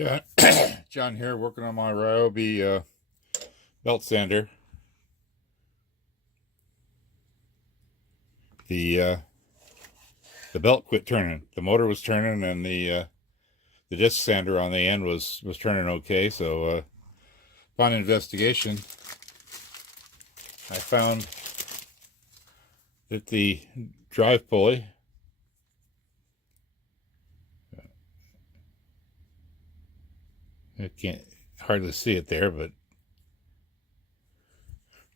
Yeah, John here, working on my Ryobi Belt Sander. The belt quit turning. The motor was turning, and the disc sander on the end was turning okay. So upon investigation, I found that the drive pulley, I can't hardly see it there, but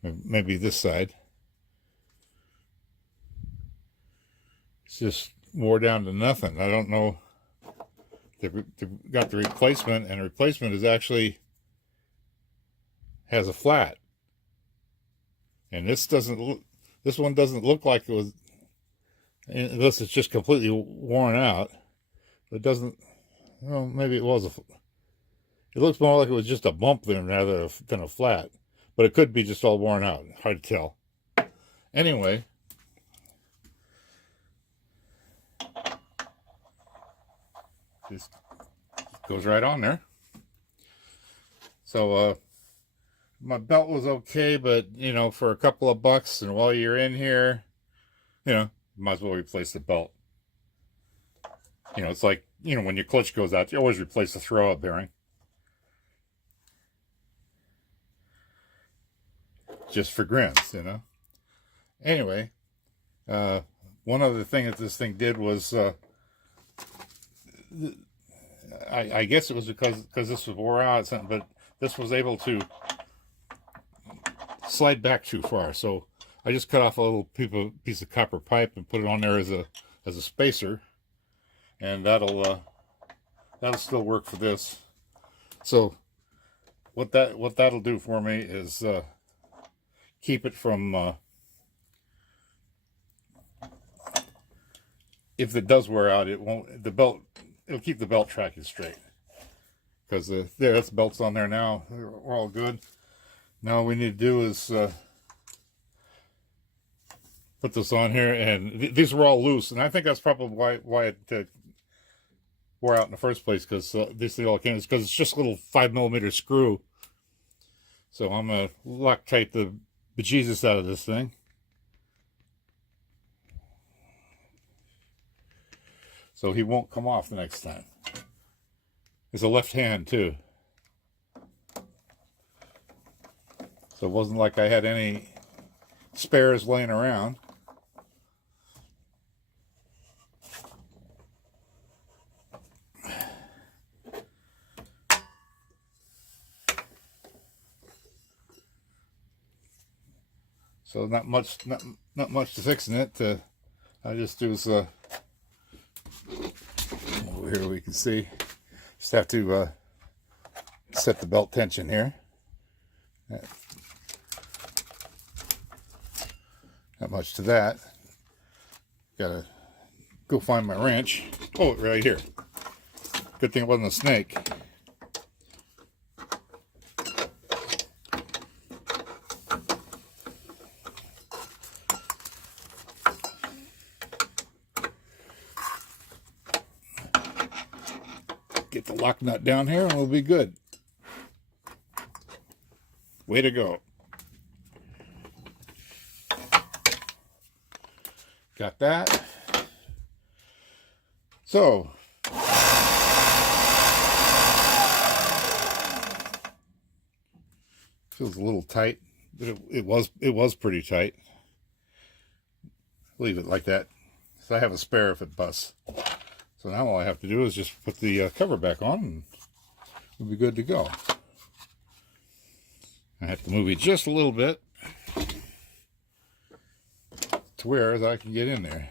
maybe this side, it's just wore down to nothing. I don't know. They got the replacement, and the replacement is actually has a flat, and this one doesn't look like it was, unless it's just completely worn out. It doesn't. Well, maybe it was it looks more like it was just a bump than a flat, but it could be just all worn out. Hard to tell. Anyway, just goes right on there. So my belt was okay, but for a couple of bucks, and while you're in here, you might as well replace the belt. It's like, when your clutch goes out, you always replace the throwout bearing. Just for grins, Anyway, one other thing that this thing did was, I guess it was because this was wore out, but this was able to slide back too far. So I just cut off a little piece of copper pipe and put it on there as a spacer, and that'll still work for this. So what that'll do for me is keep it from if it does wear out, it'll keep the belt tracking straight, because that's belts on there now. We're all good. Now all we need to do is put this on here, and these were all loose, and I think that's probably why it wore out in the first place, because these all came, because it's just a little 5mm screw. So I'm gonna Loctite the bejesus out of this thing. So he won't come off the next time. It's a left hand too. So it wasn't like I had any spares laying around. So not much to fixing it. I just do is over here we can see. Just have to set the belt tension here. Not much to that. Gotta go find my wrench. Oh, right here. Good thing it wasn't a snake. Get the lock nut down here and we'll be good. Way to go. Got that. So feels a little tight, but it was pretty tight. Leave it like that. So I have a spare if it busts. So now all I have to do is just put the cover back on, and we'll be good to go. I have to move it just a little bit to where I can get in there.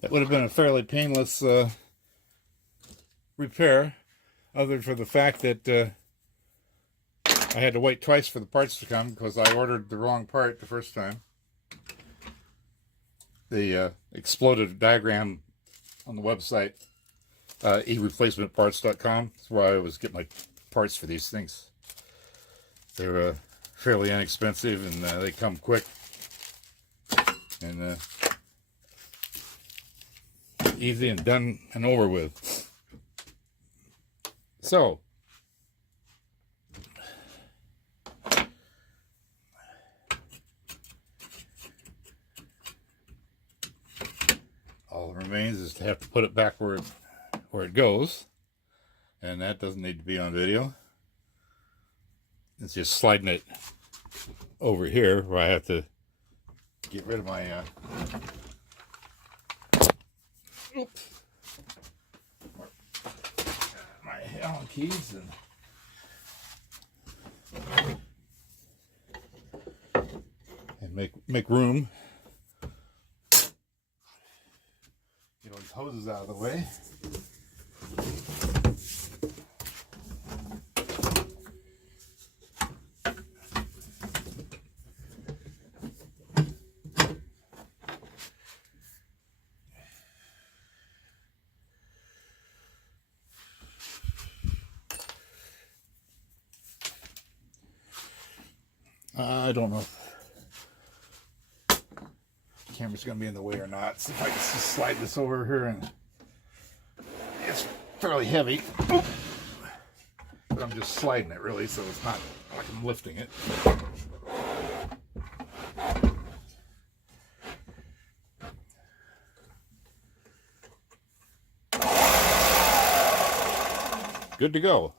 That would have been a fairly painless repair, other for the fact that I had to wait twice for the parts to come because I ordered the wrong part the first time. The exploded diagram on the website, ereplacementparts.com. That's where I always get my parts for these things. They're fairly inexpensive, and they come quick and easy and done and over with. So all that remains is to have to put it back where it goes, and that doesn't need to be on video. It's just sliding it over here where I have to get rid of my my Allen keys and make room. Get all these hoses out of the way. I don't know if the camera's going to be in the way or not. So if I can just slide this over here, and it's fairly heavy, but I'm just sliding it really, so it's not like I'm lifting it. Good to go.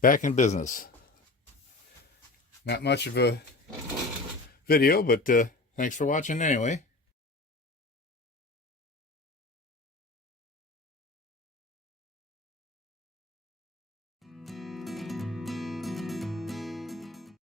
Back in business. Not much of a video, but thanks for watching anyway.